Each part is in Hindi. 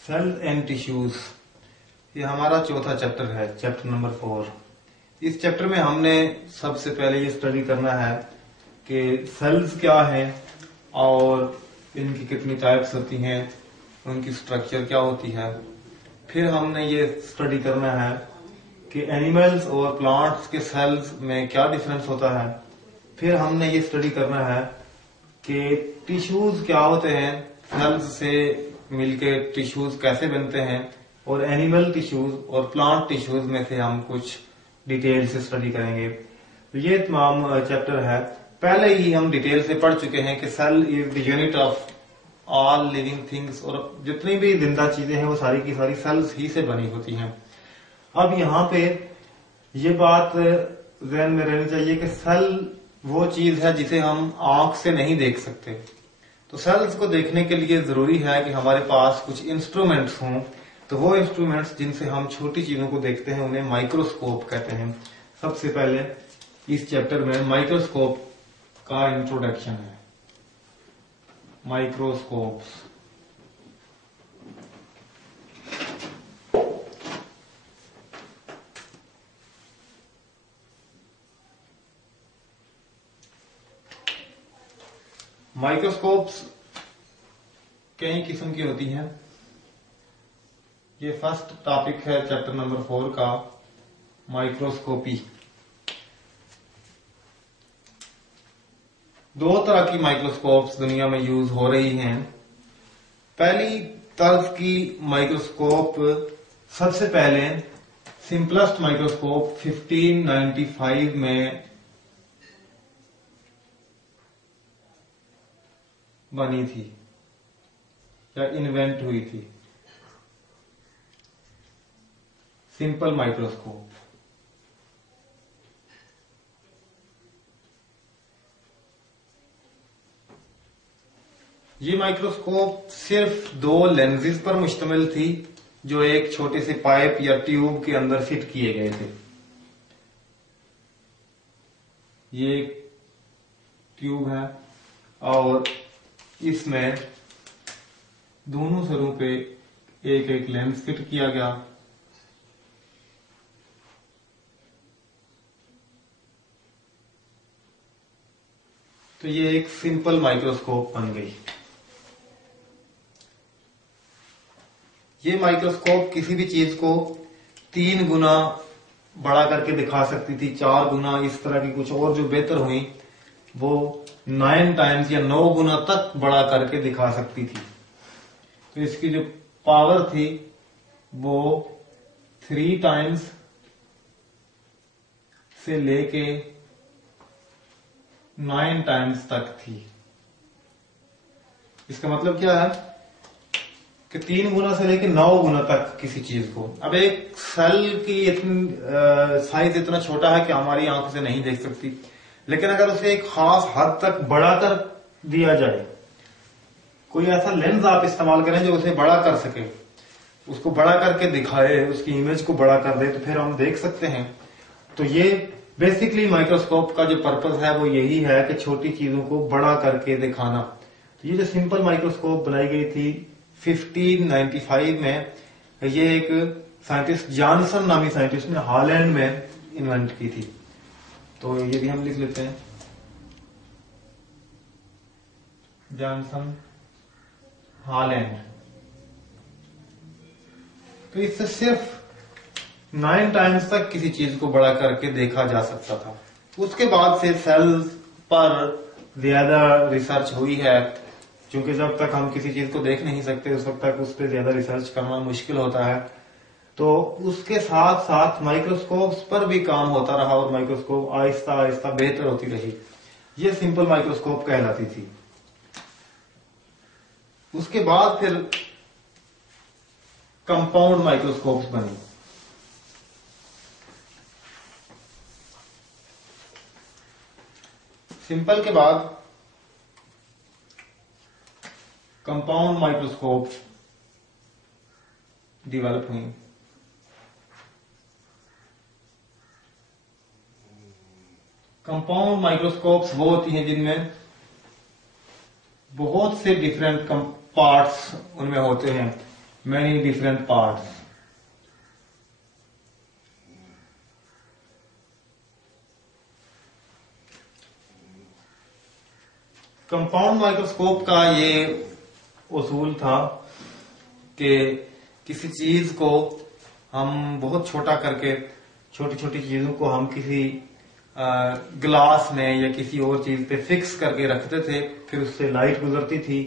सेल्स एंड टिश्यूज, ये हमारा चौथा चैप्टर है, चैप्टर नंबर 4। इस चैप्टर में हमने सबसे पहले ये स्टडी करना है कि सेल्स क्या है और इनकी कितनी टाइप्स होती हैं, उनकी स्ट्रक्चर क्या होती है। फिर हमने ये स्टडी करना है कि एनिमल्स और प्लांट्स के सेल्स में क्या डिफरेंस होता है। फिर हमने ये स्टडी करना है कि टिश्यूज क्या होते हैं, सेल्स से मिलके टिश्यूज कैसे बनते हैं, और एनिमल टिश्यूज और प्लांट टिश्यूज में से हम कुछ डिटेल से स्टडी करेंगे। तो ये तमाम चैप्टर है। पहले ही हम डिटेल से पढ़ चुके हैं कि cell is the unit of all living things, और जितनी भी जिंदा चीजें हैं वो सारी की सारी सेल्स ही से बनी होती हैं। अब यहाँ पे ये बात ध्यान में रहनी चाहिए कि सेल वो चीज है जिसे हम आंख से नहीं देख सकते। तो सेल्स को देखने के लिए जरूरी है कि हमारे पास कुछ इंस्ट्रूमेंट्स हों। तो वो इंस्ट्रूमेंट्स जिनसे हम छोटी चीजों को देखते हैं उन्हें माइक्रोस्कोप कहते हैं। सबसे पहले इस चैप्टर में माइक्रोस्कोप का इंट्रोडक्शन है। माइक्रोस्कोप्स, माइक्रोस्कोप्स कई किस्म की होती हैं। ये फर्स्ट टॉपिक है चैप्टर नंबर 4 का, माइक्रोस्कोपी। दो तरह की माइक्रोस्कोप्स दुनिया में यूज हो रही हैं। पहली तर्ज की माइक्रोस्कोप, सबसे पहले सिंपलेस्ट माइक्रोस्कोप 1595 में बनी थी या इन्वेंट हुई थी। सिंपल माइक्रोस्कोप, ये माइक्रोस्कोप सिर्फ दो लेंसेज पर मुश्तमिल थी जो एक छोटे से पाइप या ट्यूब के अंदर फिट किए गए थे। ये ट्यूब है और इसमें दोनों सिरों पे एक एक लेंस फिट किया गया। तो ये एक सिंपल माइक्रोस्कोप बन गई। ये माइक्रोस्कोप किसी भी चीज को 3 गुना बड़ा करके दिखा सकती थी, 4 गुना, इस तरह की कुछ और जो बेहतर हुई वो 9 टाइम्स या 9 गुना तक बड़ा करके दिखा सकती थी। तो इसकी जो पावर थी वो 3 टाइम्स से लेके 9 टाइम्स तक थी। इसका मतलब क्या है कि 3 गुना से लेके 9 गुना तक किसी चीज को। अब एक सेल की साइज इतना छोटा है कि हमारी आंख से नहीं देख सकती, लेकिन अगर उसे एक खास हद तक बड़ा कर दिया जाए, कोई ऐसा लेंस आप इस्तेमाल करें जो उसे बड़ा कर सके, उसको बड़ा करके दिखाए, उसकी इमेज को बड़ा कर दे, तो फिर हम देख सकते हैं। तो ये बेसिकली माइक्रोस्कोप का जो पर्पस है वो यही है कि छोटी चीजों को बड़ा करके दिखाना। तो ये जो सिंपल माइक्रोस्कोप बनाई गई थी 1595 में, ये एक साइंटिस्ट जॉनसन नामी साइंटिस्ट ने हॉलैंड में इन्वेंट की थी। तो ये भी हम लिख लेते हैं, जॉनसन, हॉलैंड। तो इससे सिर्फ 9 टाइम्स तक किसी चीज को बड़ा करके देखा जा सकता था। उसके बाद से सेल्स पर ज्यादा रिसर्च हुई है, क्योंकि जब तक हम किसी चीज को देख नहीं सकते उस वक्त तक उस पर ज्यादा रिसर्च करना मुश्किल होता है। तो उसके साथ साथ माइक्रोस्कोप्स पर भी काम होता रहा और माइक्रोस्कोप आहिस्ता आहिस्ता बेहतर होती रही। ये सिंपल माइक्रोस्कोप कहलाती थी। उसके बाद फिर कंपाउंड माइक्रोस्कोप्स बनी। सिंपल के बाद कंपाउंड माइक्रोस्कोप डेवलप हुई। कंपाउंड माइक्रोस्कोप्स वो होती हैं जिनमें बहुत से डिफरेंट पार्ट्स उनमें होते हैं। many different parts. Compound microscope का ये उसूल था कि किसी चीज को हम बहुत छोटा करके, छोटी छोटी चीजों को हम किसी ग्लास में या किसी और चीज पे फिक्स करके रखते थे, फिर उससे लाइट गुजरती थी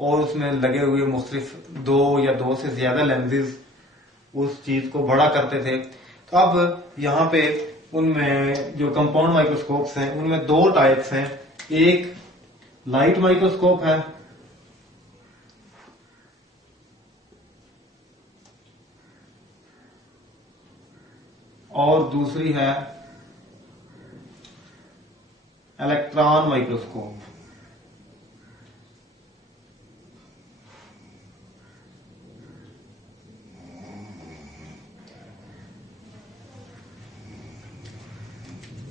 और उसमें लगे हुए मुख्तलिफ 2 या 2 से ज्यादा लेंसेज उस चीज को बड़ा करते थे। तो अब यहाँ पे उनमें जो कंपाउंड माइक्रोस्कोप्स हैं उनमें 2 टाइप्स हैं। एक लाइट माइक्रोस्कोप है और दूसरी है इलेक्ट्रॉन माइक्रोस्कोप।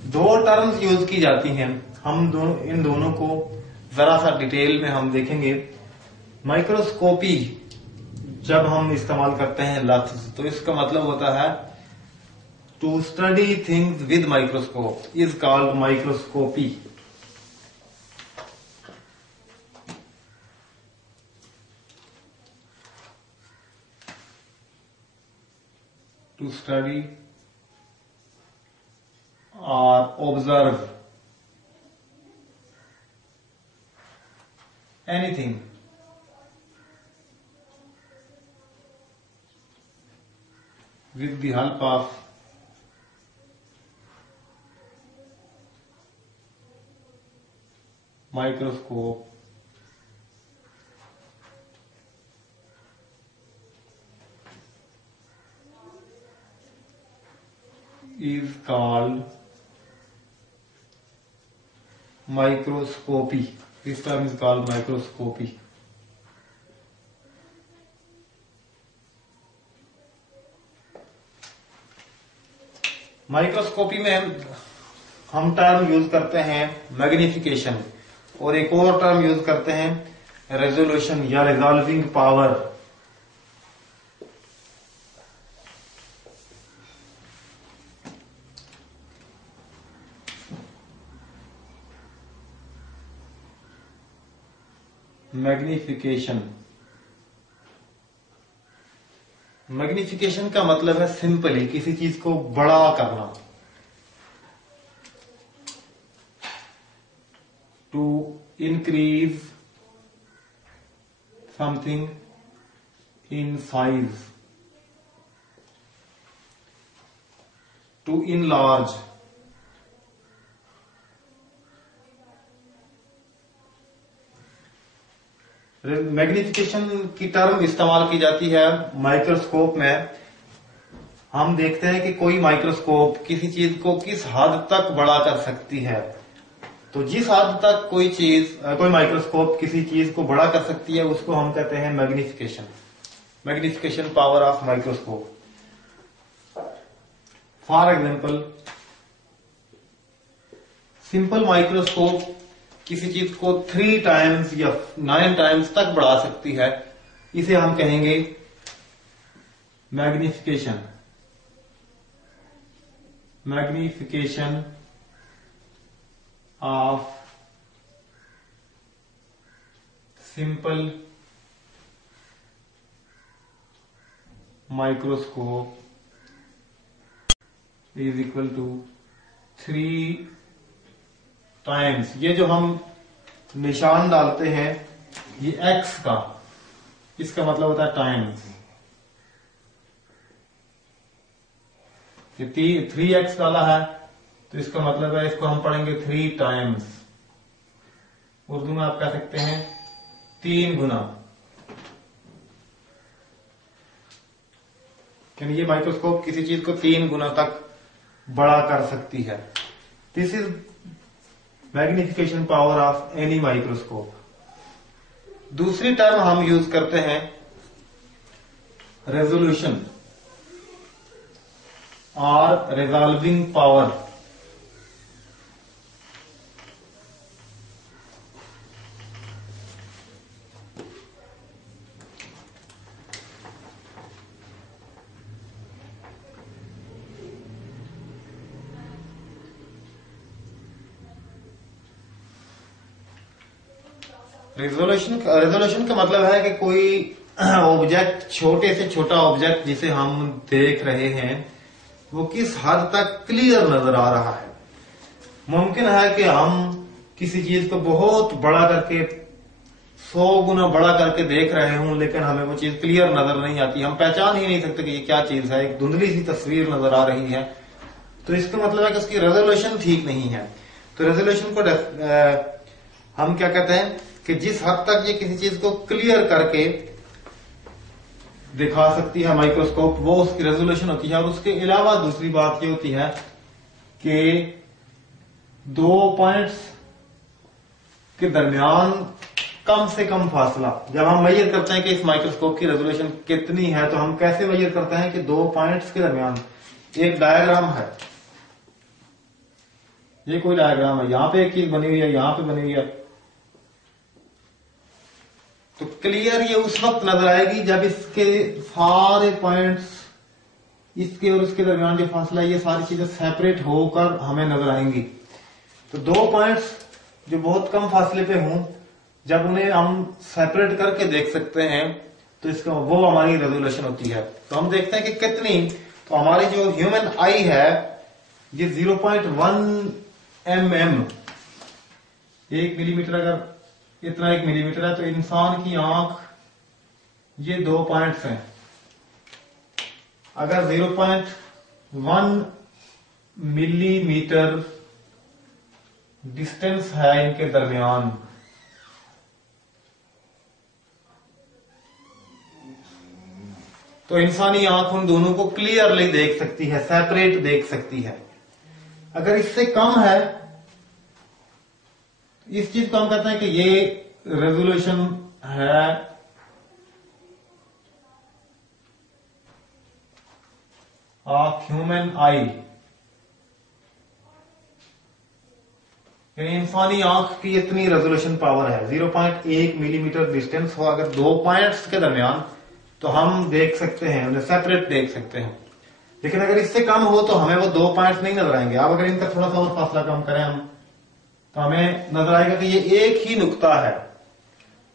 दो टर्म्स यूज की जाती हैं, हम इन दोनों को जरा सा डिटेल में हम देखेंगे। माइक्रोस्कोपी जब हम इस्तेमाल करते हैं लफ्ज, तो इसका मतलब होता है to study things with microscope is called microscopy. To study or observe anything with the help of microscope is called microscopy. This term is called microscopy. Microscopy में हम टर्म यूज करते हैं मैग्निफिकेशन और एक और टर्म यूज करते हैं रेजोल्यूशन या रिजॉल्विंग पावर। मैग्निफिकेशन, मैग्निफिकेशन का मतलब है सिंपली किसी चीज को बड़ा करना, to increase something in size, to enlarge. Magnification की टर्म इस्तेमाल की जाती है माइक्रोस्कोप में। हम देखते हैं कि कोई माइक्रोस्कोप किसी चीज को किस हद तक बड़ा कर सकती है। तो जिस हद तक कोई माइक्रोस्कोप किसी चीज को बड़ा कर सकती है उसको हम कहते हैं magnification, magnification power of microscope. For example, simple microscope किसी चीज को 3 टाइम्स या 9 टाइम्स तक बढ़ा सकती है, इसे हम कहेंगे magnification, magnification of simple microscope is equal to 3 times. ये जो हम निशान डालते हैं ये x का, इसका मतलब होता है टाइम्स। ये 3x डाला है तो इसका मतलब है इसको हम पढ़ेंगे 3 टाइम्स। उर्दू में आप कह सकते हैं 3 गुना। यानी ये माइक्रोस्कोप किसी चीज को 3 गुना तक बड़ा कर सकती है। This is magnification power of any microscope. दूसरी टर्म हम यूज करते हैं रेजोल्यूशन और रिजॉल्विंग पावर। रेजोल्यूशन का मतलब है कि कोई ऑब्जेक्ट, छोटे से छोटा ऑब्जेक्ट जिसे हम देख रहे हैं, वो किस हद तक क्लियर नजर आ रहा है। मुमकिन है कि हम किसी चीज को बहुत बड़ा करके, 100 गुना बड़ा करके देख रहे हूं, लेकिन हमें वो चीज क्लियर नजर नहीं आती, हम पहचान ही नहीं सकते कि ये क्या चीज है, एक धुंधली सी तस्वीर नजर आ रही है। तो इसका मतलब है कि उसकी रेजोल्यूशन ठीक नहीं है। तो रेजोल्यूशन को हम क्या कहते हैं कि जिस हद तक ये किसी चीज को क्लियर करके दिखा सकती है माइक्रोस्कोप, वो उसकी रेजोल्यूशन होती है। और उसके अलावा दूसरी बात ये होती है कि 2 पॉइंट्स के दरमियान कम से कम फासला, जब हम मेजर करते हैं कि इस माइक्रोस्कोप की रेजोल्यूशन कितनी है, तो हम कैसे मेजर करते हैं कि 2 पॉइंट्स के दरमियान एक डायग्राम है, ये कोई डायग्राम है, यहां पे एक चीज बनी हुई है, यहां पे बनी हुई है, तो क्लियर ये उस वक्त नजर आएगी जब इसके सारे पॉइंट्स, इसके और उसके दरमियान जो फासला, ये सारी चीजें सेपरेट होकर हमें नजर आएंगी। तो 2 पॉइंट्स जो बहुत कम फासले पे हों, जब उन्हें हम सेपरेट करके देख सकते हैं, तो इसका वो हमारी रेजोल्यूशन होती है। तो हम देखते हैं कि कितनी, तो हमारी जो ह्यूमन आई है ये 0.1 mm, 1 मिलीमीटर, अगर इतना 1 मिलीमीटर है, तो इंसान की आंख ये 2 पॉइंट्स हैं। अगर 0.1 मिलीमीटर डिस्टेंस है इनके दरमियान, तो इंसानी आंख उन दोनों को क्लियरली देख सकती है, सेपरेट देख सकती है। अगर इससे कम है, इस चीज को हम कहते हैं कि ये रेजोल्यूशन है ऑफ ह्यूमन आई, यानी इंसानी आंख की इतनी रेजोल्यूशन पावर है। 0.1 मिलीमीटर डिस्टेंस हो अगर 2 पॉइंट्स के दरमियान, तो हम देख सकते हैं, उन्हें सेपरेट देख सकते हैं। लेकिन अगर इससे कम हो तो हमें वो 2 पॉइंट्स नहीं नजर आएंगे। अब अगर इनका थोड़ा सा और फासला कम करें हम, तो हमें नजर आएगा कि ये एक ही नुक्ता है,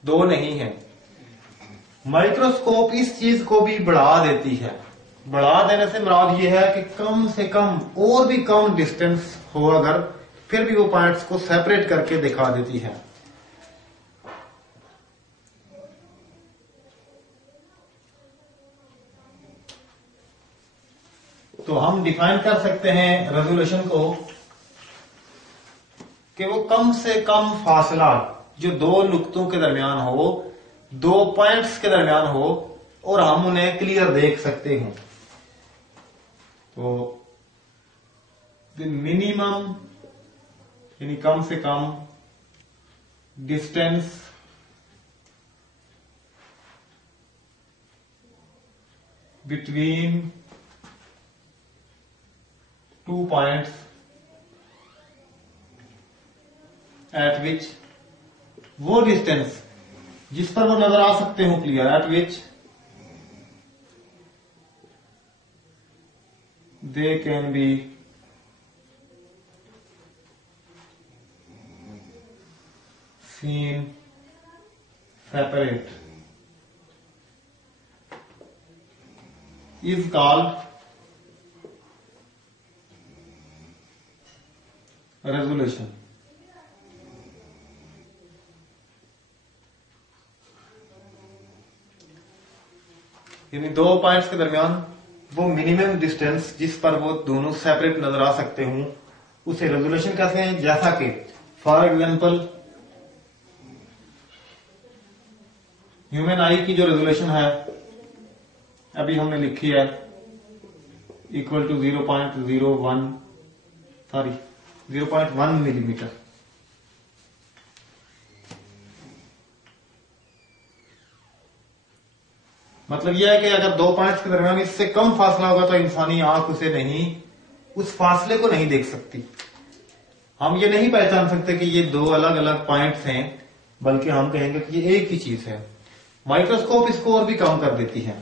2 नहीं है। माइक्रोस्कोप इस चीज को भी बढ़ा देती है। बढ़ा देने से मुराद ये है कि कम से कम और भी कम डिस्टेंस हो अगर, फिर भी वो पॉइंट्स को सेपरेट करके दिखा देती है। तो हम डिफाइन कर सकते हैं रेजोल्यूशन को कि वो कम से कम फासला जो 2 नुक्तों के दरमियान हो, 2 पॉइंट्स के दरमियान हो, और हम उन्हें क्लियर देख सकते हैं। तो मिनिमम यानी कम से कम distance between 2 points at which, वो डिस्टेंस जिस पर वो नजर आ सकते हो clear, at which they can be seen separate, is called resolution। यानी 2 पॉइंट्स के दरमियान वो मिनिमम डिस्टेंस जिस पर वो दोनों सेपरेट नजर आ सकते हों, उसे रेजोल्यूशन कहते हैं। जैसा कि फॉर एग्जांपल ह्यूमन आई की जो रेजोल्यूशन है अभी हमने लिखी है इक्वल टू 0.1 मिलीमीटर। मतलब यह है कि अगर 2 पॉइंट्स के दरमियान इससे कम फासला होगा तो इंसानी आंख उसे नहीं, उस फासले को नहीं देख सकती। हम ये नहीं पहचान सकते कि ये 2 अलग अलग पॉइंट्स हैं, बल्कि हम कहेंगे कि ये एक ही चीज है। माइक्रोस्कोप इसको और भी कम कर देती है।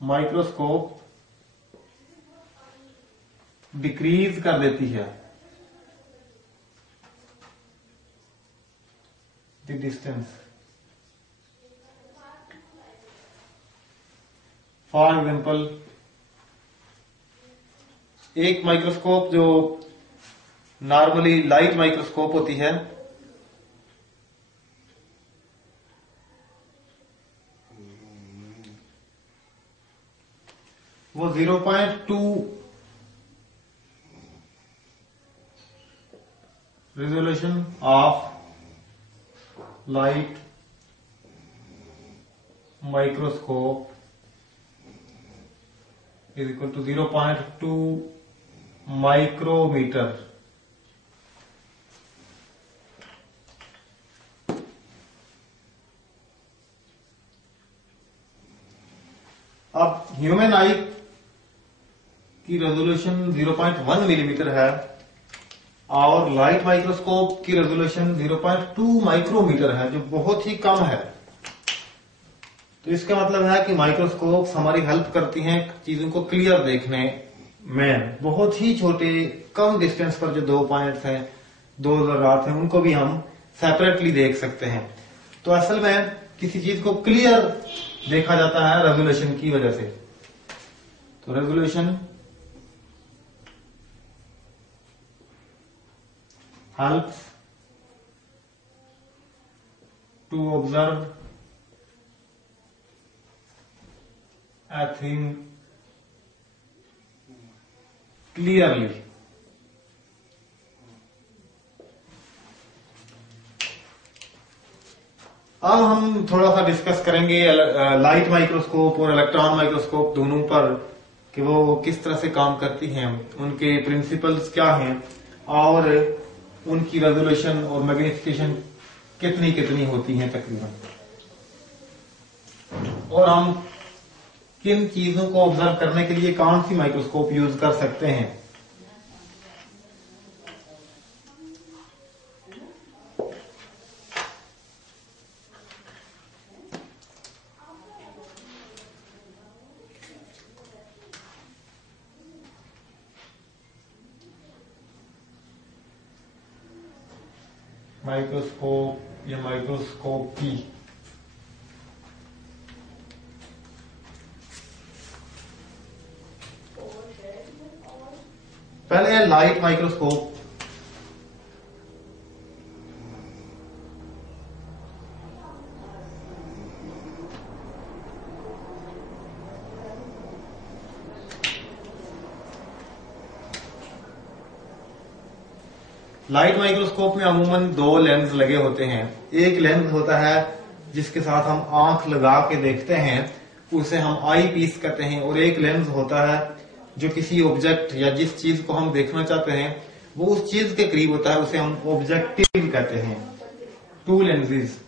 माइक्रोस्कोप डिक्रीज कर देती है द डिस्टेंस। फॉर एग्जाम्पल, एक माइक्रोस्कोप जो नॉर्मली लाइट माइक्रोस्कोप होती है, वो 0.2 resolution of light microscope is equal to 0.2 micrometre. अब ह्यूमन आई की रेजोल्यूशन 0.1 मिलीमीटर है और लाइट माइक्रोस्कोप की रेजोल्यूशन 0.2 माइक्रोमीटर है, जो बहुत ही कम है। तो इसका मतलब है कि माइक्रोस्कोप हमारी हेल्प करती हैं चीजों को क्लियर देखने में। बहुत ही छोटे कम डिस्टेंस पर जो दो पॉइंट्स हैं, दो जरात हैं, उनको भी हम सेपरेटली देख सकते हैं। तो असल में किसी चीज को क्लियर देखा जाता है रेजोल्यूशन की वजह से। तो resolution helps to observe a thing clearly। अब हम थोड़ा सा डिस्कस करेंगे लाइट माइक्रोस्कोप और इलेक्ट्रॉन माइक्रोस्कोप दोनों पर, कि वो किस तरह से काम करती हैं, उनके प्रिंसिपल्स क्या हैं और उनकी रेजोल्यूशन और मैग्निफिकेशन कितनी कितनी होती हैं तकरीबन, और हम किन चीजों को ऑब्जर्व करने के लिए कौन सी माइक्रोस्कोप यूज कर सकते हैं। माइक्रोस्कोप या माइक्रोस्कोपी। पहले है लाइट माइक्रोस्कोप। लाइट माइक्रोस्कोप में अमूमन दो लेंस लगे होते हैं। एक लेंस होता है जिसके साथ हम आंख लगा के देखते हैं, उसे हम आई पीस कहते हैं, और एक लेंस होता है जो किसी ऑब्जेक्ट या जिस चीज को हम देखना चाहते हैं वो उस चीज के करीब होता है, उसे हम ऑब्जेक्टिव कहते हैं। टू लेंसेज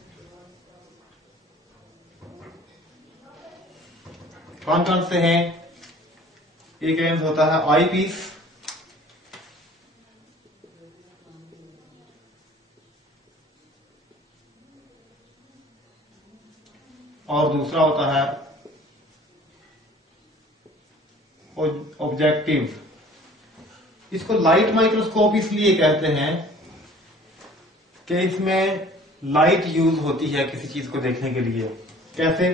कौन कौन से हैं? एक लेंस होता है आई पीस, और दूसरा होता है ऑब्जेक्टिव। इसको लाइट माइक्रोस्कोप इसलिए कहते हैं कि इसमें लाइट यूज होती है किसी चीज को देखने के लिए। कैसे?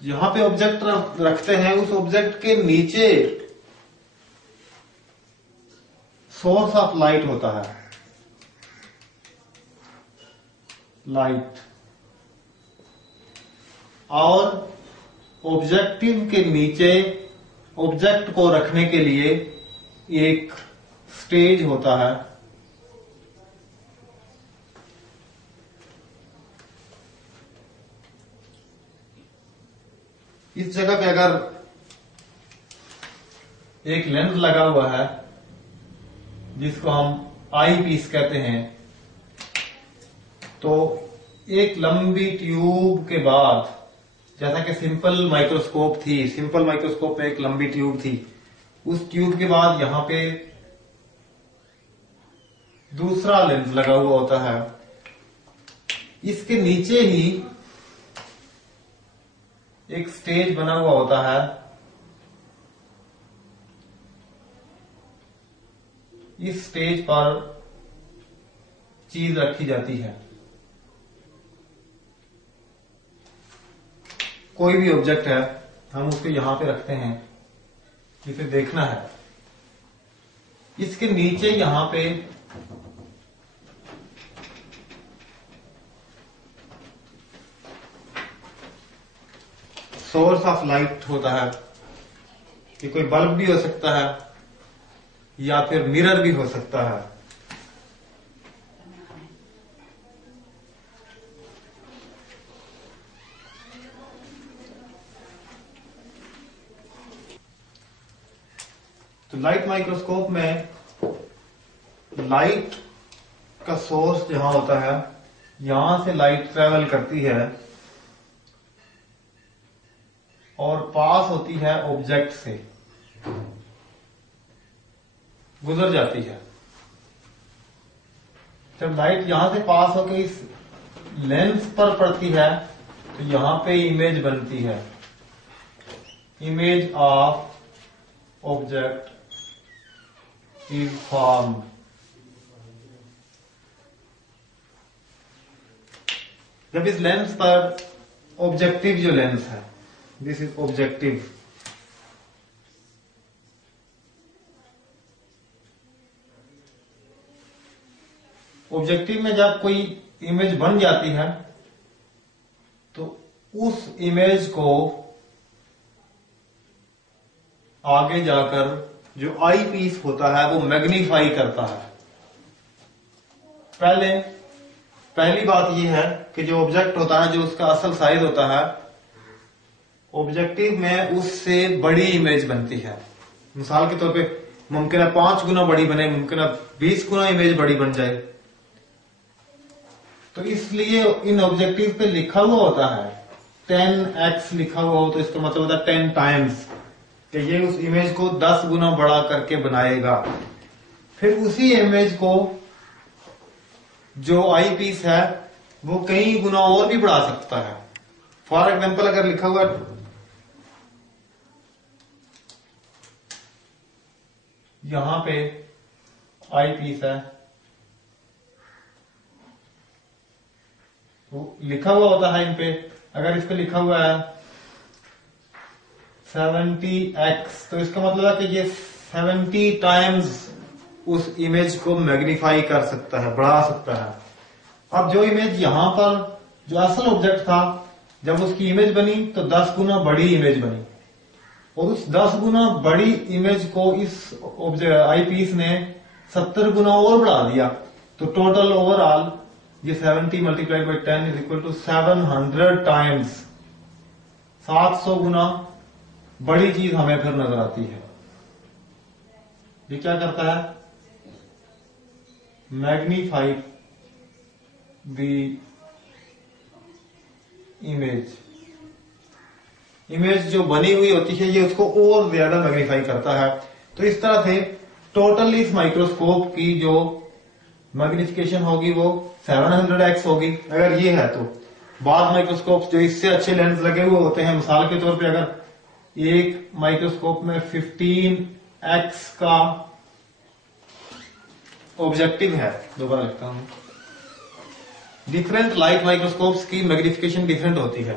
जहां पे ऑब्जेक्ट रखते हैं उस ऑब्जेक्ट के नीचे सोर्स ऑफ लाइट होता है, लाइट, और ऑब्जेक्टिव के नीचे ऑब्जेक्ट को रखने के लिए एक स्टेज होता है। इस जगह पे अगर एक लेंस लगा हुआ है जिसको हम आई पीस कहते हैं, तो एक लंबी ट्यूब के बाद, जैसा कि सिंपल माइक्रोस्कोप थी, सिंपल माइक्रोस्कोप में एक लंबी ट्यूब थी, उस ट्यूब के बाद यहां पे दूसरा लेंस लगा हुआ होता है। इसके नीचे ही एक स्टेज बना हुआ होता है इस स्टेज पर चीज रखी जाती है। कोई भी ऑब्जेक्ट है, हम उसको यहां पे रखते हैं, इसे देखना है। इसके नीचे यहां पे सोर्स ऑफ लाइट होता है, कि कोई बल्ब भी हो सकता है या फिर मिरर भी हो सकता है। तो लाइट माइक्रोस्कोप में लाइट का सोर्स जहां होता है, यहां से लाइट ट्रेवल करती है और पास होती है ऑब्जेक्ट से, गुजर जाती है। जब लाइट यहां से पास होकर इस लेंस पर पड़ती है तो यहां पे इमेज बनती है, image of object is formed. जब इस लेंस पर ऑब्जेक्टिव जो लेंस है, दिस इज ऑब्जेक्टिव, ऑब्जेक्टिव में जब कोई इमेज बन जाती है तो उस इमेज को आगे जाकर जो आई पीस होता है वो मैग्नीफाई करता है। पहली बात यह है कि जो ऑब्जेक्ट होता है, जो उसका असल साइज होता है, ऑब्जेक्टिव में उससे बड़ी इमेज बनती है। मिसाल के तौर पे मुमकिन है 5 गुना बड़ी बने, मुमकिन है 20 गुना इमेज बड़ी बन जाए। तो इसलिए इन ऑब्जेक्टिव पे लिखा हुआ होता है 10x लिखा हुआ हो, तो इसका मतलब होता है 10 टाइम्स, कि ये उस इमेज को 10 गुना बड़ा करके बनाएगा। फिर उसी इमेज को जो आई पीस है वो कई गुना और भी बढ़ा सकता है। फॉर एग्जाम्पल अगर लिखा हुआ यहां पे आई पीस है, तो लिखा हुआ होता है इन पे, अगर इस पे लिखा हुआ है 70x, तो इसका मतलब है कि ये 70 टाइम्स उस इमेज को मैग्नीफाई कर सकता है, बढ़ा सकता है। अब जो इमेज यहां पर जो असल ऑब्जेक्ट था, जब उसकी इमेज बनी तो 10 गुना बड़ी इमेज बनी, और उस 10 गुना बड़ी इमेज को इस आई पीस ने 70 गुना और बढ़ा दिया। तो टोटल ओवरऑल ये 70 multiplied by 10 is equal to 700 times, 700 गुना बड़ी चीज हमें फिर नजर आती है। ये क्या करता है? मैग्नीफाई द इमेज जो बनी हुई होती है ये उसको और ज्यादा मैग्नीफाई करता है। तो इस तरह से टोटल इस माइक्रोस्कोप की जो मैग्निफिकेशन होगी वो 700x होगी अगर ये है। तो बाद माइक्रोस्कोप जो इससे अच्छे लेंस लगे हुए होते हैं, मिसाल के तौर पे अगर एक माइक्रोस्कोप में 15x का ऑब्जेक्टिव है, दोबारा लिखता हूं, डिफरेंट लाइट माइक्रोस्कोप्स की मैग्निफिकेशन डिफरेंट होती है।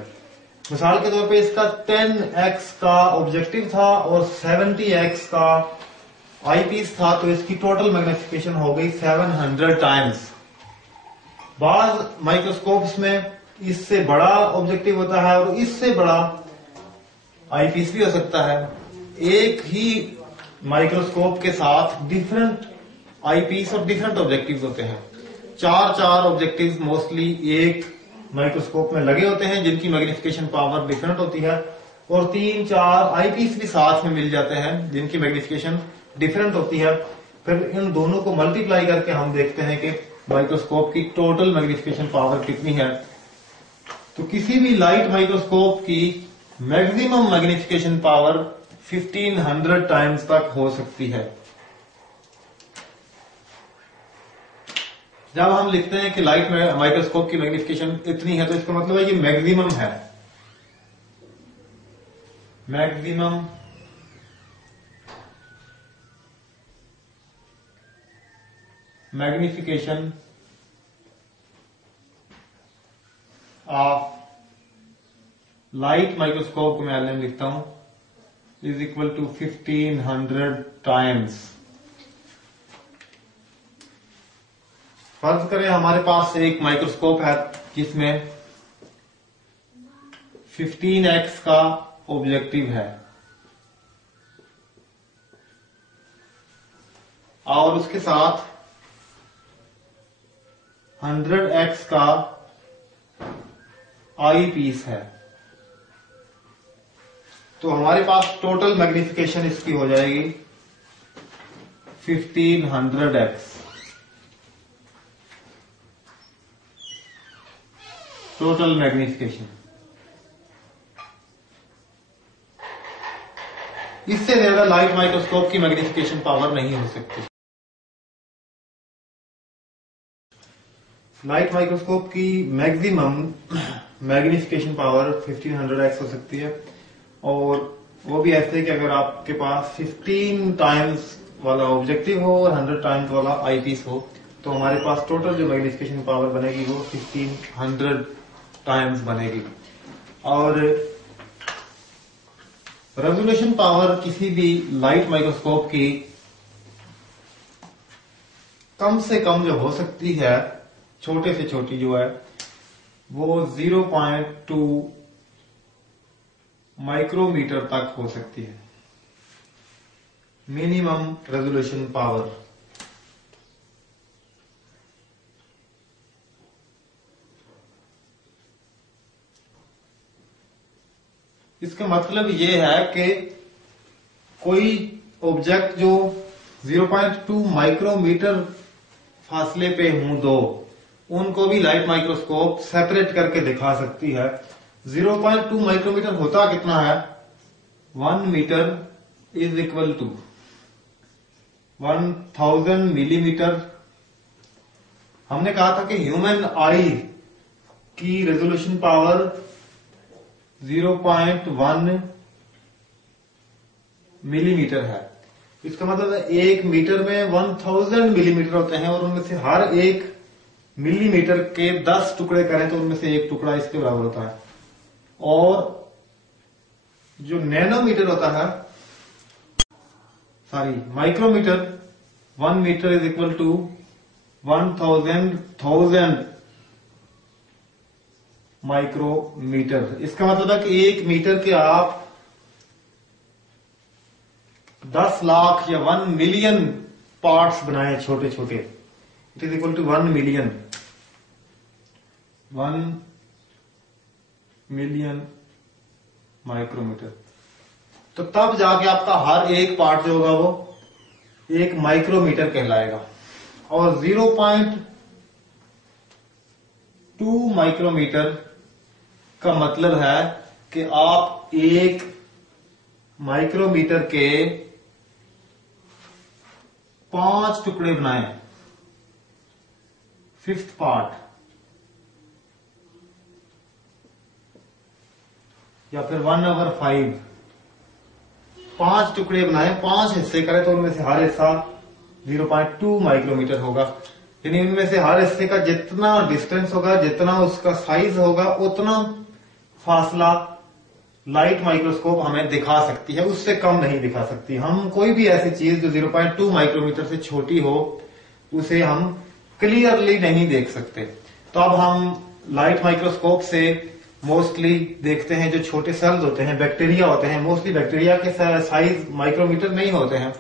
मिसाल के तौर पे इसका 10x का ऑब्जेक्टिव था और 70x का आईपीस था, तो इसकी टोटल मैग्निफिकेशन हो गई 700 टाइम्स। बाद माइक्रोस्कोप्स में इससे बड़ा ऑब्जेक्टिव होता है और इससे बड़ा आईपीस भी हो सकता है। एक ही माइक्रोस्कोप के साथ डिफरेंट आईपीस और डिफरेंट ऑब्जेक्टिव्स होते हैं। 4 ऑब्जेक्टिव्स मोस्टली एक माइक्रोस्कोप में लगे होते हैं जिनकी मैग्निफिकेशन पावर डिफरेंट होती है, और 3-4 आईपीस भी साथ में मिल जाते हैं जिनकी मैग्निफिकेशन डिफरेंट होती है। फिर इन दोनों को मल्टीप्लाई करके हम देखते हैं कि माइक्रोस्कोप की टोटल मैग्निफिकेशन पावर कितनी है। तो किसी भी लाइट माइक्रोस्कोप की मैक्सिमम मैग्निफिकेशन पावर 1500 टाइम्स तक हो सकती है। जब हम लिखते हैं कि लाइट माइक्रोस्कोप की मैग्निफिकेशन इतनी है, तो इसका मतलब है ये मैक्सिमम है। Maximum magnification of light microscope को मैं एल एम लिखता हूं इज इक्वल टू 1500 टाइम्स। फर्ज करें हमारे पास एक माइक्रोस्कोप है जिसमें 15x का ऑब्जेक्टिव है और उसके साथ 100x का आई पीस है, तो हमारे पास टोटल मैग्निफिकेशन इसकी हो जाएगी 1500x। टोटल मैग्निफिकेशन, इससे ज्यादा लाइट माइक्रोस्कोप की मैग्निफिकेशन पावर नहीं हो सकती। लाइट माइक्रोस्कोप की मैक्सिमम मैग्निफिकेशन पावर 1500x हो सकती है, और वो भी ऐसे कि अगर आपके पास 15 टाइम्स वाला ऑब्जेक्टिव हो और 100 टाइम्स वाला आईपीस हो, तो हमारे पास टोटल जो मैग्निफिकेशन पावर बनेगी वो 1500 टाइम्स बनेगी। और रेजोल्यूशन पावर किसी भी लाइट माइक्रोस्कोप की कम से कम जो हो सकती है, छोटे से छोटी जो है वो 0.2 माइक्रोमीटर तक हो सकती है, मिनिमम रेजोल्यूशन पावर। इसका मतलब ये है कि कोई ऑब्जेक्ट जो 0.2 माइक्रोमीटर फासले पे हों दो, उनको भी लाइट माइक्रोस्कोप सेपरेट करके दिखा सकती है। 0.2 माइक्रोमीटर होता कितना है? 1 metre is equal to 1000 millimetre. हमने कहा था कि ह्यूमन आई की रेजोल्यूशन पावर 0.1 मिलीमीटर है। इसका मतलब है 1 मीटर में 1000 मिलीमीटर होते हैं, और उनमें से हर एक मिलीमीटर के 10 टुकड़े करें तो उनमें से एक टुकड़ा इसके बराबर होता है। और जो नैनोमीटर होता है, micrometre, 1 metre is equal to 1000 micrometre. इसका मतलब है कि 1 मीटर के आप 10 लाख या 1 मिलियन पार्ट्स बनाए छोटे छोटे, it is equal to 1 million. 1 million micrometre. तो तब जाके आपका हर एक पार्ट जो होगा वो 1 माइक्रोमीटर कहलाएगा। और 0.2 माइक्रोमीटर का मतलब है कि आप 1 माइक्रोमीटर के 5 टुकड़े बनाएं, 5th पार्ट, या फिर 1/5, 5 टुकड़े बनाएं, 5 हिस्से करें तो उनमें से हर हिस्सा 0.2 माइक्रोमीटर होगा। यानी उनमें से हर हिस्से का जितना डिस्टेंस होगा, जितना उसका साइज होगा, उतना फासला लाइट माइक्रोस्कोप हमें दिखा सकती है, उससे कम नहीं दिखा सकती। हम कोई भी ऐसी चीज जो 0.2 माइक्रोमीटर से छोटी हो, उसे हम क्लियरली नहीं देख सकते। तो अब हम लाइट माइक्रोस्कोप से मोस्टली देखते हैं जो छोटे सेल्स होते हैं, बैक्टीरिया होते हैं। मोस्टली बैक्टीरिया के साइज माइक्रोमीटर नहीं होते हैं।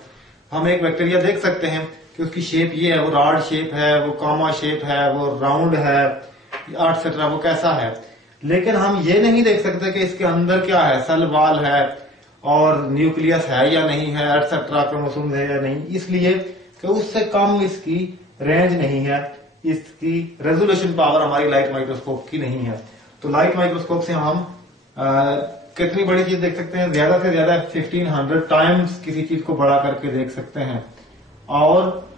हम एक बैक्टीरिया देख सकते हैं कि उसकी शेप ये है, वो रॉड शेप है, वो कॉमा शेप है, वो राउंड है, एटसेट्रा, वो कैसा है। लेकिन हम ये नहीं देख सकते कि इसके अंदर क्या है, सेल वॉल है और न्यूक्लियस है या नहीं है, एटसेट्रा, क्रोमोसोम है या नहीं, इसलिए कि उससे कम इसकी रेंज नहीं है, इसकी रेजोल्यूशन पावर हमारी लाइट माइक्रोस्कोप की नहीं है। तो लाइट माइक्रोस्कोप से हम कितनी बड़ी चीज देख सकते हैं? ज्यादा से ज्यादा 1500 टाइम्स किसी चीज को बड़ा करके देख सकते हैं, और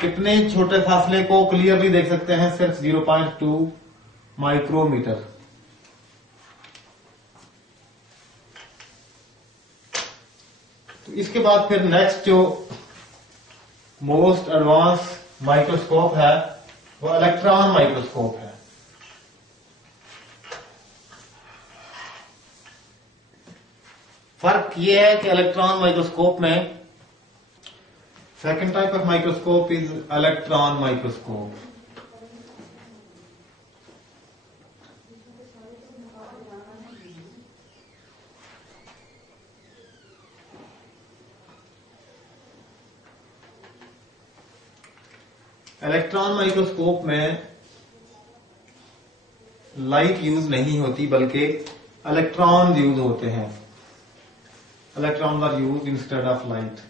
कितने छोटे फासले को क्लियरली देख सकते हैं? सिर्फ 0.2 माइक्रोमीटर। तो इसके बाद फिर नेक्स्ट जो मोस्ट एडवांस माइक्रोस्कोप है वो इलेक्ट्रॉन माइक्रोस्कोप है। फर्क ये है कि इलेक्ट्रॉन माइक्रोस्कोप में second type of microscope is electron microscope. Electron microscope में लाइट यूज नहीं होती बल्कि इलेक्ट्रॉन यूज होते हैं। Electron are use instead of light.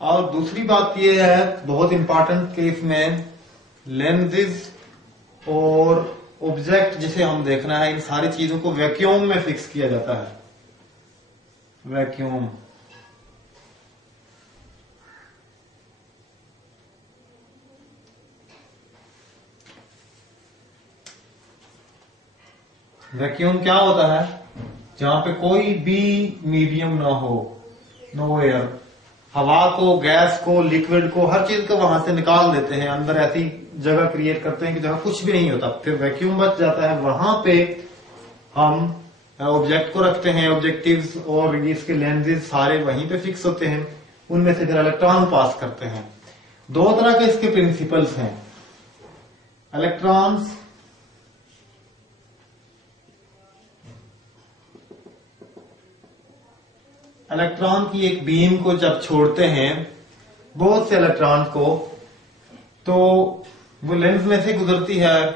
और दूसरी बात यह है बहुत इंपॉर्टेंट कि इसमें लेंसेज और ऑब्जेक्ट जिसे हम देखना है इन सारी चीजों को वैक्यूम में फिक्स किया जाता है। वैक्यूम वैक्यूम क्या होता है? जहां पे कोई भी मीडियम ना हो, नो एयर, हवा को, गैस को, लिक्विड को, हर चीज को वहां से निकाल देते हैं, अंदर ऐसी जगह क्रिएट करते हैं कि जहां कुछ भी नहीं होता, फिर वैक्यूम बच जाता है। वहां पे हम ऑब्जेक्ट को रखते हैं, ऑब्जेक्टिव्स और इसके लेंसेज सारे वहीं पे फिक्स होते हैं, उनमें से फिर इलेक्ट्रॉन पास करते हैं। दो तरह के इसके प्रिंसिपल्स हैं। इलेक्ट्रॉन्स इलेक्ट्रॉन की एक बीम को जब छोड़ते हैं बहुत से इलेक्ट्रॉन को, तो वो लेंस में से गुजरती है।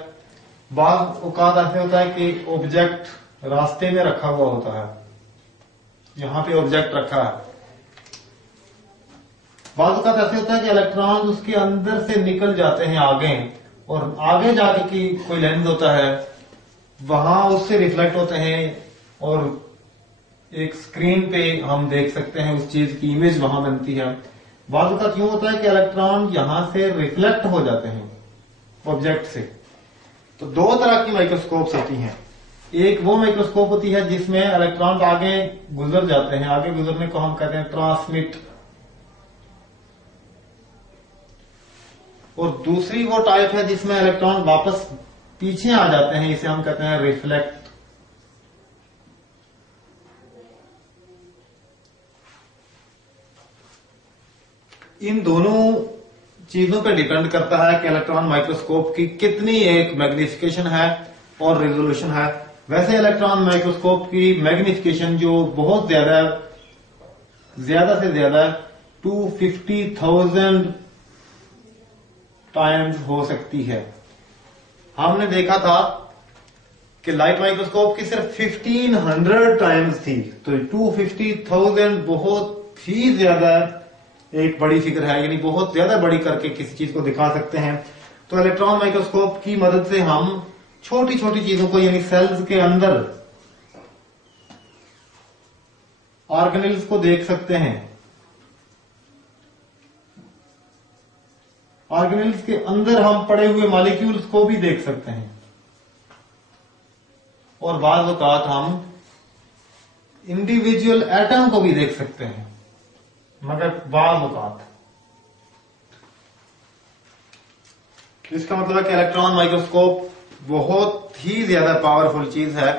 बाज़ औकात ऐसे होता है कि ऑब्जेक्ट रास्ते में रखा हुआ होता है, यहां पे ऑब्जेक्ट रखा है। बाज़ औकात ऐसे होता है कि इलेक्ट्रॉन उसके अंदर से निकल जाते हैं आगे, और आगे जाके की कोई लेंस होता है वहां उससे रिफ्लेक्ट होते हैं और एक स्क्रीन पे हम देख सकते हैं उस चीज की इमेज वहां बनती है। बाज़ औक़ात यूं होता है कि इलेक्ट्रॉन यहां से रिफ्लेक्ट हो जाते हैं ऑब्जेक्ट से। तो दो तरह की माइक्रोस्कोप्स होती हैं। एक वो माइक्रोस्कोप होती है जिसमें इलेक्ट्रॉन आगे गुजर जाते हैं, आगे गुजरने को हम कहते हैं ट्रांसमिट, और दूसरी वो टाइप है जिसमें इलेक्ट्रॉन वापस पीछे आ जाते हैं, इसे हम कहते हैं रिफ्लेक्ट। इन दोनों चीजों पर डिपेंड करता है कि इलेक्ट्रॉन माइक्रोस्कोप की कितनी एक मैग्निफिकेशन है और रेजोल्यूशन है। वैसे इलेक्ट्रॉन माइक्रोस्कोप की मैग्निफिकेशन जो बहुत ज्यादा से ज्यादा 250,000 टाइम्स हो सकती है। हमने देखा था कि लाइट माइक्रोस्कोप की सिर्फ 1500 टाइम्स थी, तो 250,000 बहुत ही ज्यादा एक बड़ी फिगर है, यानी बहुत ज्यादा बड़ी करके किसी चीज को दिखा सकते हैं। तो इलेक्ट्रॉन माइक्रोस्कोप की मदद से हम छोटी छोटी चीजों को, यानी सेल्स के अंदर ऑर्गेनेल्स को देख सकते हैं। ऑर्गेनेल्स के अंदर हम पड़े हुए मॉलिक्यूल्स को भी देख सकते हैं, और बाज़ औक़ात हम इंडिविजुअल एटम को भी देख सकते हैं, मगर बाज़ औक़ात। इसका मतलब है कि इलेक्ट्रॉन माइक्रोस्कोप बहुत ही ज्यादा पावरफुल चीज है।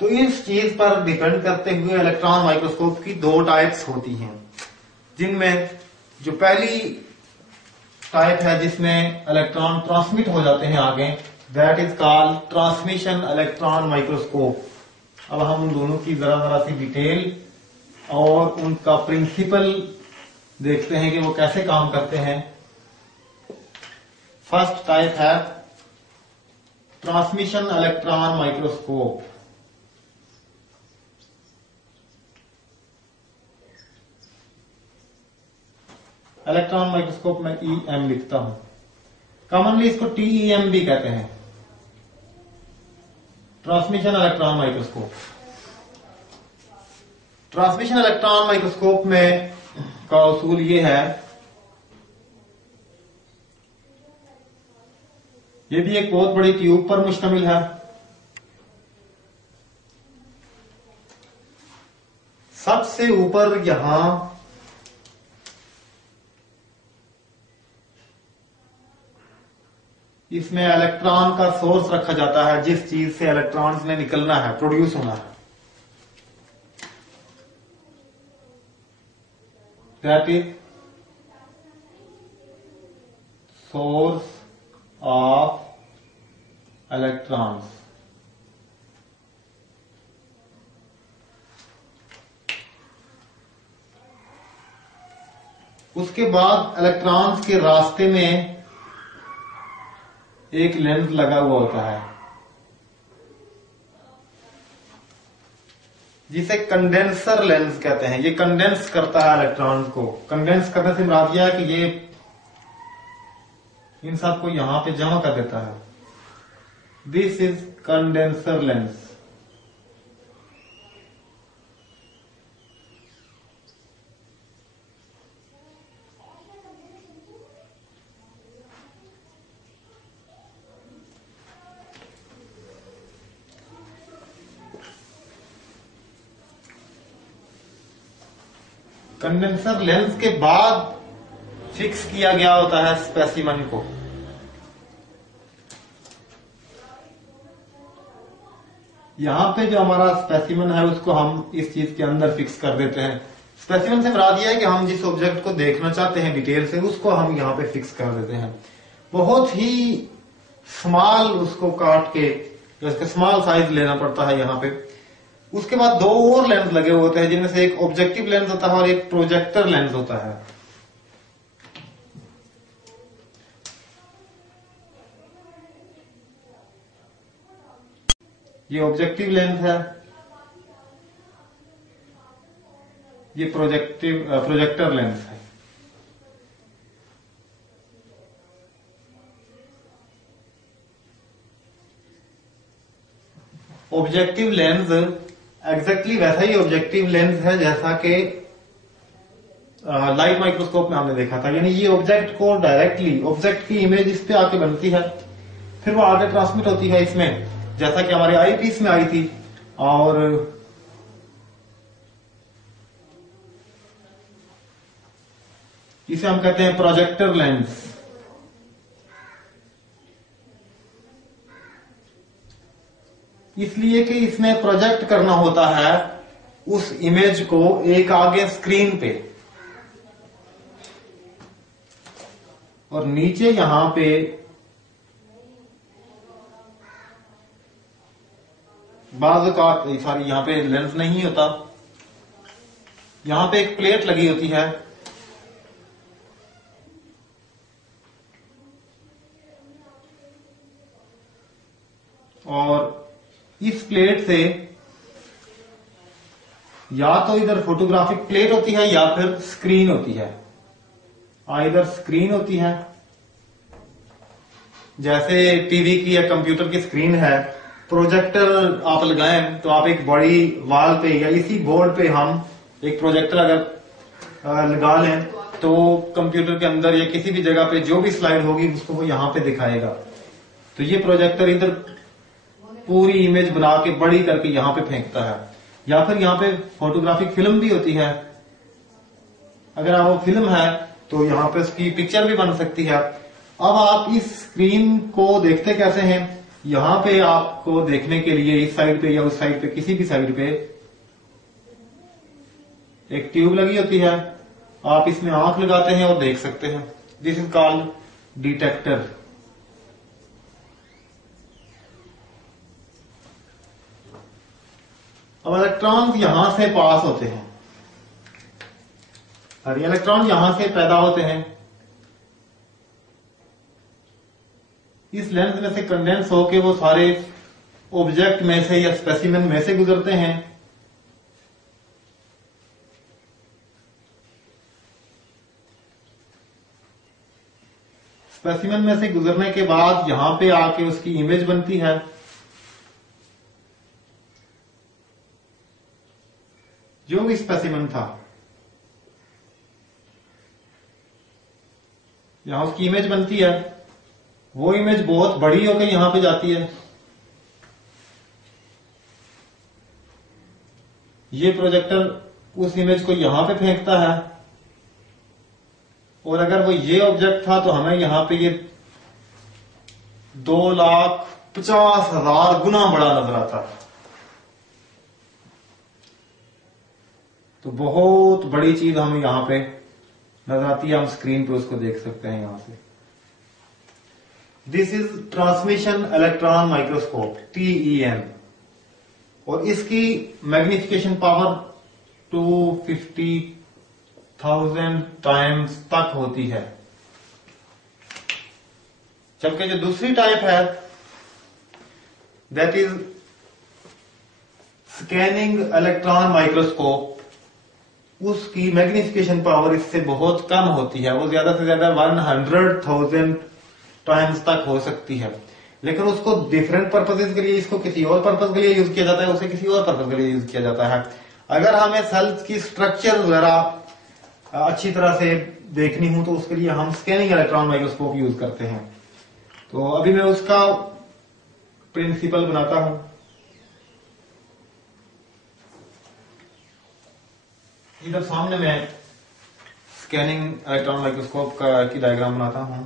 तो इस चीज पर डिपेंड करते हुए इलेक्ट्रॉन माइक्रोस्कोप की दो टाइप्स होती हैं, जिनमें जो पहली टाइप है जिसमें इलेक्ट्रॉन ट्रांसमिट हो जाते हैं आगे, that is called transmission electron microscope. अब हम उन दोनों की जरा सी डिटेल और उनका प्रिंसिपल देखते हैं कि वो कैसे काम करते हैं। फर्स्ट टाइप है transmission electron microscope. Electron microscope में EM लिखता हूं, कॉमनली इसको TEM भी कहते हैं, transmission electron microscope. Transmission electron microscope में का उसूल ये है, ये भी एक बहुत बड़ी ट्यूब पर मुश्तमिल है। सबसे ऊपर यहां इसमें इलेक्ट्रॉन का सोर्स रखा जाता है, जिस चीज से इलेक्ट्रॉन्स ने निकलना है, प्रोड्यूस होना है। That is source of electrons. उसके बाद इलेक्ट्रॉन्स के रास्ते में एक लेंस लगा हुआ होता है, जिसे कंडेंसर लेंस कहते हैं। ये कंडेंस करता है इलेक्ट्रॉन्स को। कंडेंस करने से मुराद यह है कि ये इन सबको यहां पे जमा कर देता है। This is condenser lens. Condenser lens के बाद फिक्स किया गया होता है स्पेसिमन को। यहां पे जो हमारा स्पेसिमन है उसको हम इस चीज के अंदर फिक्स कर देते हैं। स्पेसिमन से मुराद यह है कि हम जिस ऑब्जेक्ट को देखना चाहते हैं डिटेल से, उसको हम यहां पे फिक्स कर देते हैं। बहुत ही स्मॉल उसको काट के, इसका स्मॉल साइज लेना पड़ता है यहां पे। उसके बाद दो और लेंस लगे हुए होते हैं, जिनमें से एक ऑब्जेक्टिव लेंस होता है और एक प्रोजेक्टर लेंस होता है। ये ऑब्जेक्टिव लेंस है, ये प्रोजेक्टर लेंस है। ऑब्जेक्टिव लेंस एग्जैक्टली वैसा ही ऑब्जेक्टिव लेंस है जैसा कि लाइट माइक्रोस्कोप में हमने देखा था। यानी ये ऑब्जेक्ट को डायरेक्टली, ऑब्जेक्ट की इमेज इस पे आके बनती है, फिर वो आगे ट्रांसमिट होती है इसमें, जैसा कि हमारे आई पीस में आई थी। और इसे हम कहते हैं प्रोजेक्टर लेंस। इसलिए कि इसमें प्रोजेक्ट करना होता है उस इमेज को एक आगे स्क्रीन पे, और नीचे यहां पे बाज़ का सॉरी यहां पे लेंस नहीं होता, यहां पे एक प्लेट लगी होती है, और इस प्लेट से या तो इधर फोटोग्राफिक प्लेट होती है या फिर स्क्रीन होती है। इधर स्क्रीन होती है, जैसे टीवी की या कंप्यूटर की स्क्रीन है। प्रोजेक्टर आप लगाएं तो आप एक बड़ी वॉल पे या इसी बोर्ड पे हम एक प्रोजेक्टर अगर लगा लें तो कंप्यूटर के अंदर या किसी भी जगह पे जो भी स्लाइड होगी उसको वो यहां पे दिखाएगा। तो ये प्रोजेक्टर इधर पूरी इमेज बना के बड़ी करके यहां पे फेंकता है। या फिर यहां पे फोटोग्राफिक फिल्म भी होती है, अगर वो फिल्म है तो यहां पे उसकी पिक्चर भी बन सकती है। अब आप इस स्क्रीन को देखते कैसे हैं, यहां पे आपको देखने के लिए इस साइड पे या उस साइड पे, किसी भी साइड पे एक ट्यूब लगी होती है, आप इसमें आंख लगाते हैं और देख सकते हैं। This is called detector. अब इलेक्ट्रॉन यहां से पास होते हैं और इलेक्ट्रॉन यहां से पैदा होते हैं, इस लेंस में से कंडेंस होके वो सारे ऑब्जेक्ट में से या स्पेसिमेन में से गुजरते हैं। स्पेसिमेन में से गुजरने के बाद यहां पे आके उसकी इमेज बनती है। जो भी स्पेसिमेन था यहां उसकी इमेज बनती है, वो इमेज बहुत बड़ी होकर यहां पे जाती है। ये प्रोजेक्टर उस इमेज को यहां पे फेंकता है, और अगर वो ये ऑब्जेक्ट था तो हमें यहां पे ये 2,50,000 गुना बड़ा नजर आता है। तो बहुत बड़ी चीज हमें यहां पे नजर आती है, हम स्क्रीन पे उसको देख सकते हैं यहां से। This is transmission electron microscope, TEM, और इसकी मैग्निफिकेशन पावर 250,000 टाइम्स तक होती है। जबकि जो दूसरी टाइप है that is scanning electron microscope, उसकी मैग्निफिकेशन पावर इससे बहुत कम होती है, वो ज्यादा से ज्यादा 100,000 टाइम्स तक हो सकती है। लेकिन उसको डिफरेंट पर्पसेस के लिए, इसको किसी और पर्पस के लिए यूज किया जाता है, उसे किसी और पर्पस के लिए यूज किया जाता है। अगर हमें सेल्स की स्ट्रक्चर वगैरह अच्छी तरह से देखनी हो तो उसके लिए हम स्कैनिंग इलेक्ट्रॉन माइक्रोस्कोप यूज करते हैं। तो अभी मैं उसका प्रिंसिपल बनाता हूं। इधर सामने मैं स्कैनिंग इलेक्ट्रॉन माइक्रोस्कोप की डायग्राम बनाता हूं।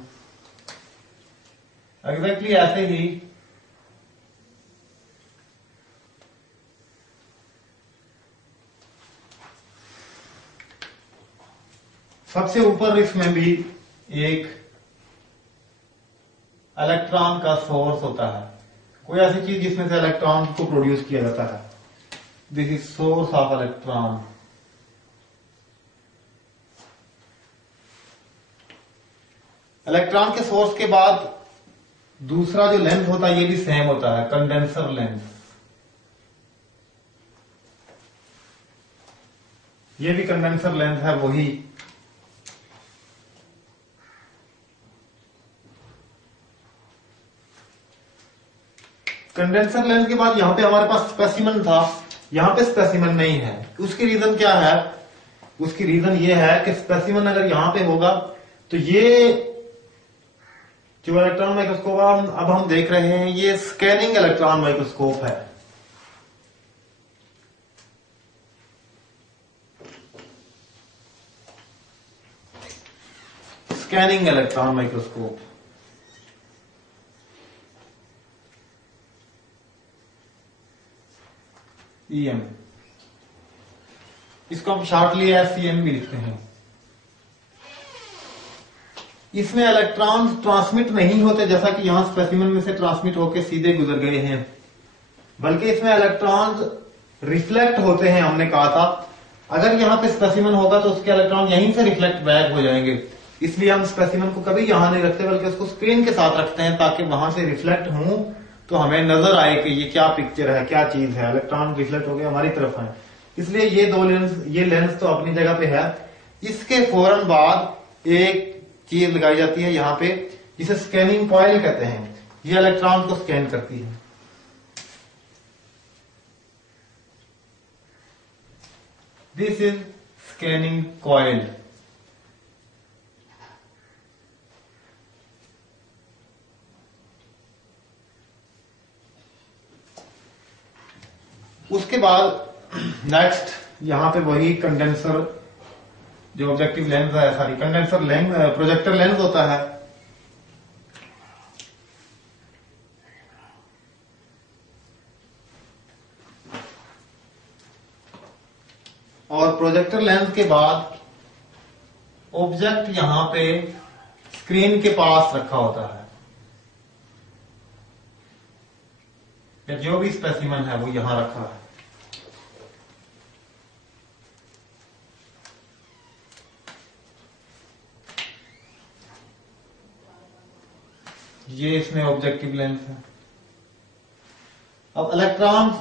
एग्जैक्टली ऐसे ही सबसे ऊपर इसमें भी एक इलेक्ट्रॉन का सोर्स होता है, कोई ऐसी चीज जिसमें से इलेक्ट्रॉन को प्रोड्यूस किया जाता है। This is source of electron. Electron के सोर्स के बाद दूसरा जो लेंस होता है ये भी सेम होता है, कंडेंसर लेंस। ये भी कंडेंसर लेंस है वही। कंडेंसर लेंस के बाद यहां पे हमारे पास स्पेसिमन था, यहां पे स्पेसिमन नहीं है। उसकी रीजन क्या है? उसकी रीजन ये है कि स्पेसिमन अगर यहां पे होगा तो ये जो इलेक्ट्रॉन माइक्रोस्कोप अब हम देख रहे हैं ये स्कैनिंग इलेक्ट्रॉन माइक्रोस्कोप है। Scanning electron microscope. EM, इसको हम शॉर्टली SEM भी लिखते हैं। इसमें इलेक्ट्रॉन ट्रांसमिट नहीं होते जैसा कि यहां स्पेसिमन में से ट्रांसमिट होकर सीधे गुजर गए हैं, बल्कि इसमें इलेक्ट्रॉन रिफ्लेक्ट होते हैं। हमने कहा था अगर यहां पे स्पेसिमन होगा तो उसके इलेक्ट्रॉन यहीं से रिफ्लेक्ट बैक हो जाएंगे, इसलिए हम स्पेसिमन को कभी यहां नहीं रखते बल्कि उसको स्क्रीन के साथ रखते हैं ताकि वहां से रिफ्लेक्ट हो तो हमें नजर आए कि ये क्या पिक्चर है, क्या चीज है। इलेक्ट्रॉन रिफ्लेक्ट होकर हमारी तरफ है, इसलिए ये दो लेंस, ये लेंस तो अपनी जगह पे है। इसके फौरन बाद एक चीज लगाई जाती है यहां पे जिसे स्कैनिंग कॉइल कहते हैं। ये इलेक्ट्रॉन को स्कैन करती है। This is scanning coil. उसके बाद नेक्स्ट यहां पे वही कंडेंसर जो ऑब्जेक्टिव लेंस है, sorry condenser lens, projector lens होता है। और प्रोजेक्टर लेंस के बाद ऑब्जेक्ट यहां पे स्क्रीन के पास रखा होता है, या जो भी स्पेसिमन है वो यहां रखा है। ये इसमें ऑब्जेक्टिव लेंस है। अब इलेक्ट्रॉन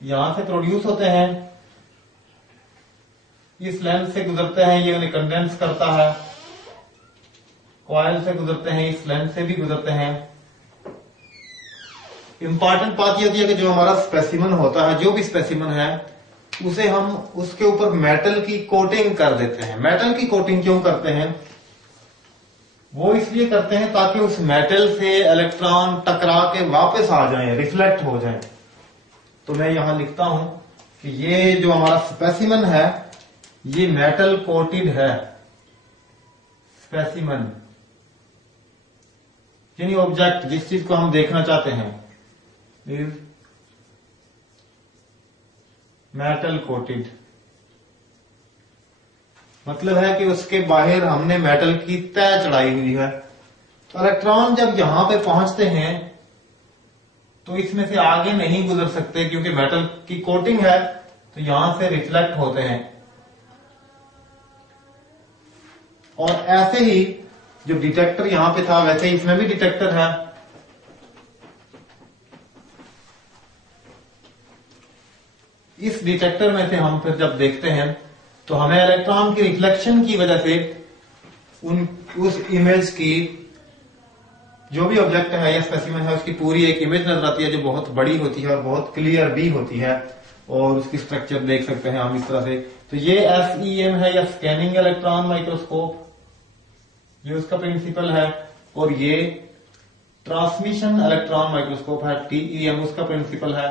यहां से प्रोड्यूस होते हैं, इस लेंस से गुजरते हैं, ये उन्हें कंडेंस करता है, कॉइल से गुजरते हैं, इस लेंस से भी गुजरते हैं। इंपॉर्टेंट बात यह होती है कि जो हमारा स्पेसिमन होता है, जो भी स्पेसिमन है, उसे हम उसके ऊपर मेटल की कोटिंग कर देते हैं। मेटल की कोटिंग क्यों करते हैं? वो इसलिए करते हैं ताकि उस मेटल से इलेक्ट्रॉन टकरा के वापस आ जाएं, रिफ्लेक्ट हो जाएं। तो मैं यहां लिखता हूं कि ये जो हमारा स्पेसिमन है ये मेटल कोटेड है। स्पेसिमन यानी ऑब्जेक्ट, जिस चीज को हम देखना चाहते हैं, इज मेटल कोटेड। मतलब है कि उसके बाहर हमने मेटल की तय चढ़ाई हुई है। तो इलेक्ट्रॉन जब यहां पे पहुंचते हैं तो इसमें से आगे नहीं गुजर सकते क्योंकि मेटल की कोटिंग है, तो यहां से रिफ्लेक्ट होते हैं। और ऐसे ही जो डिटेक्टर यहां पे था वैसे ही इसमें भी डिटेक्टर है। इस डिटेक्टर में से हम फिर जब देखते हैं तो हमें इलेक्ट्रॉन की रिफ्लेक्शन की वजह से उस इमेज की, जो भी ऑब्जेक्ट है या स्पेसिमेन है, उसकी पूरी एक इमेज नजर आती है जो बहुत बड़ी होती है और बहुत क्लियर भी होती है। और उसकी स्ट्रक्चर देख सकते हैं हम इस तरह से। तो ये SEM है या स्कैनिंग इलेक्ट्रॉन माइक्रोस्कोप, ये उसका प्रिंसिपल है। और ये ट्रांसमिशन इलेक्ट्रॉन माइक्रोस्कोप है, TEM, उसका प्रिंसिपल है।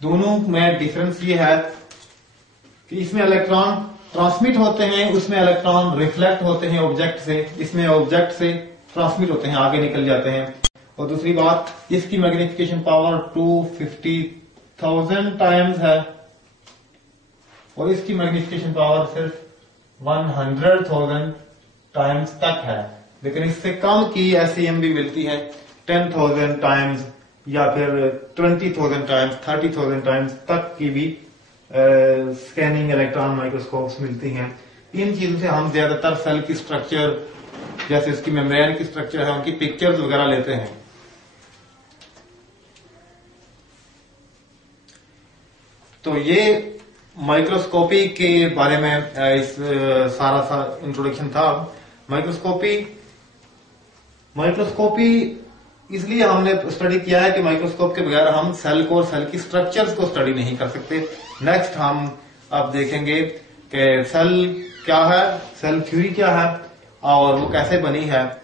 दोनों में डिफरेंस ये है कि इसमें इलेक्ट्रॉन ट्रांसमिट होते हैं, उसमें इलेक्ट्रॉन रिफ्लेक्ट होते हैं ऑब्जेक्ट से, इसमें ऑब्जेक्ट से ट्रांसमिट होते हैं, आगे निकल जाते हैं। और दूसरी बात, इसकी मैग्निफिकेशन पावर 250,000 टाइम्स है और इसकी मैग्निफिकेशन पावर सिर्फ 100,000 टाइम्स तक है। लेकिन इससे कम की SEM भी मिलती है, 10,000 टाइम्स या फिर 20,000 टाइम्स, 30,000 टाइम्स तक की भी स्कैनिंग इलेक्ट्रॉन माइक्रोस्कोप्स मिलती हैं। इन चीजों से हम ज्यादातर सेल की स्ट्रक्चर, जैसे इसकी मेम्ब्रेन की स्ट्रक्चर है, उनकी पिक्चर्स वगैरह लेते हैं। तो ये माइक्रोस्कोपी के बारे में इस सारा इंट्रोडक्शन था। माइक्रोस्कोपी इसलिए हमने स्टडी किया है कि माइक्रोस्कोप के बगैर हम सेल को और सेल की स्ट्रक्चर्स को स्टडी नहीं कर सकते। नेक्स्ट हम अब देखेंगे कि सेल क्या है, सेल थ्योरी क्या है और वो कैसे बनी है।